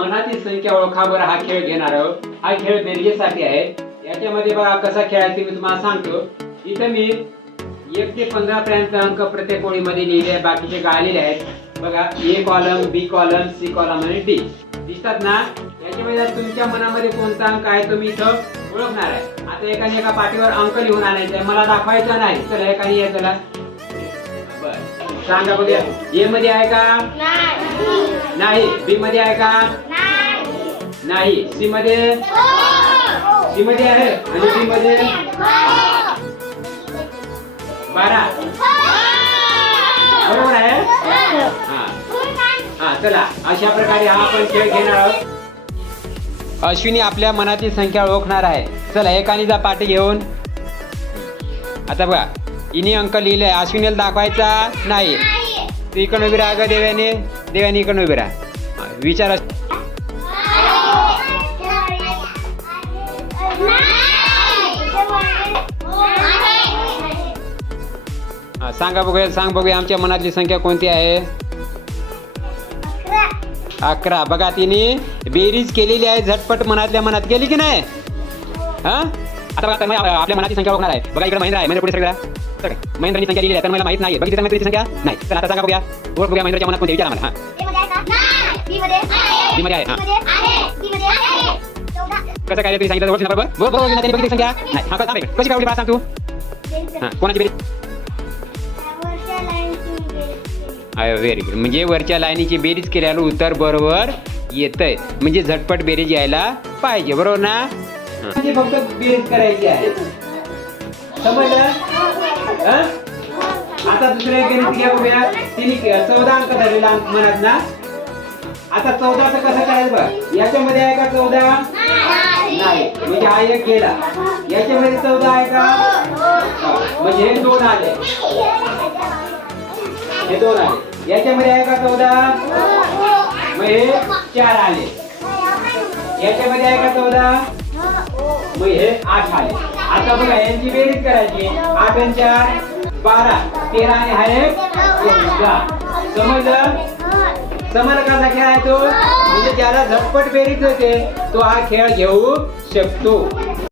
मनाची संख्या ओळखा बरं हा खेळ घेणार आहोत. हा खेळ बेरजेसाठी आहे. याच्यामध्ये बघा कसा खेळायचा मी तुम्हाला सांगतो. इथं मी 1 ते 15 पर्यंत अंक प्रत्येक ओळीमध्ये लिहिले आहे. बाकीचे गाळलेले आहेत. बघा ए कॉलम, बी कॉलम, सी कॉलम आणि डी दिसतात ना. याच्यामध्ये तुमच्या मनामध्ये कोणता अंक आहे तुम्ही इथं ओळखणार आहे. आता एकाने एका पाठीवर अंक लिहून आणायचा आहे. मला दाखवायचा नाही. चला एकाने या चला. बरं सांगा बघूया. ए मध्ये आहे का? नाही. बी मध्ये आहे का? नाही. सी मध्ये? सी मध्ये आहे आणि डी मध्ये 12. बरोबर आहे. हा चला अशा प्रकारे हा आपण खेळ घेणार आहोत. अश्विनी आपल्या मनाची संख्या ओळखणार आहे. चला एकाने जा पाठी घेऊन. आता बघा इनी अंक लिहिले. अश्विनीला दाखवायचा नाही. तू इकडून उभी राहा ग देव्याने. देव्याने इकडून उभी राहा. विचार सांगा बघूया. सांग बघूया आमच्या मनातली संख्या कोणती आहे? 11. बघा तिने बेरीज केलेली आहे. झटपट मनातल्या मनात केली की नाही? हा आता बघा आपल्या मनाची संख्या ओळखणार आहे. बघा इकडे महेंद्र आहे. महेंद्र पुढे सगळं महेंद्रची संख्या लिहिली आहे. तर मला माहित नाही. बघितली महेंद्रची संख्या नाही. तर आता सांगा बघूया. ओळख बघूया महेंद्रच्या मनात कोणती. विचारा मला. हा डी मध्ये आहे. कसं काय तुम्ही सांगितलं ओळख बरोबर बरोबर त्यांनी बघितली संख्या नाही. हा सांग कशी काय ओळखली सांग तू. हा कोणाची बेरीज? Very good. म्हणजे वरच्या लाईनीची बेरीज केल्यावर उत्तर बरोबर येतंय. म्हणजे झटपट बेरीज यायला पाहिजे. बरोबर ना. फक्त बेरीज करायची आहे. समजलं? आता दुसऱ्या गणित घ्या बघूया. तिने 14 अंक धरलेला मनात ना. आता 14चं कसं करायचं बघ. याच्यामध्ये आहे का 14? नाही. म्हणजे हा एक गेला. याच्यामध्ये 14 आहे का? म्हणजे हे 2 आले. हे 2 आले. याच्यामध्ये आहे का 14? मग हे 4 आले. याच्यामध्ये आहे का 14? मग हे 8 आले. आता बघा यांची बेरीज करायची. 8 आणि 4 12, 13 आणि हा एक 11. समजलं? समजलं कसा खेळ आहे तो. म्हणजे ज्याला झटपट बेरीज होते तो हा खेळ घेऊ शकतो.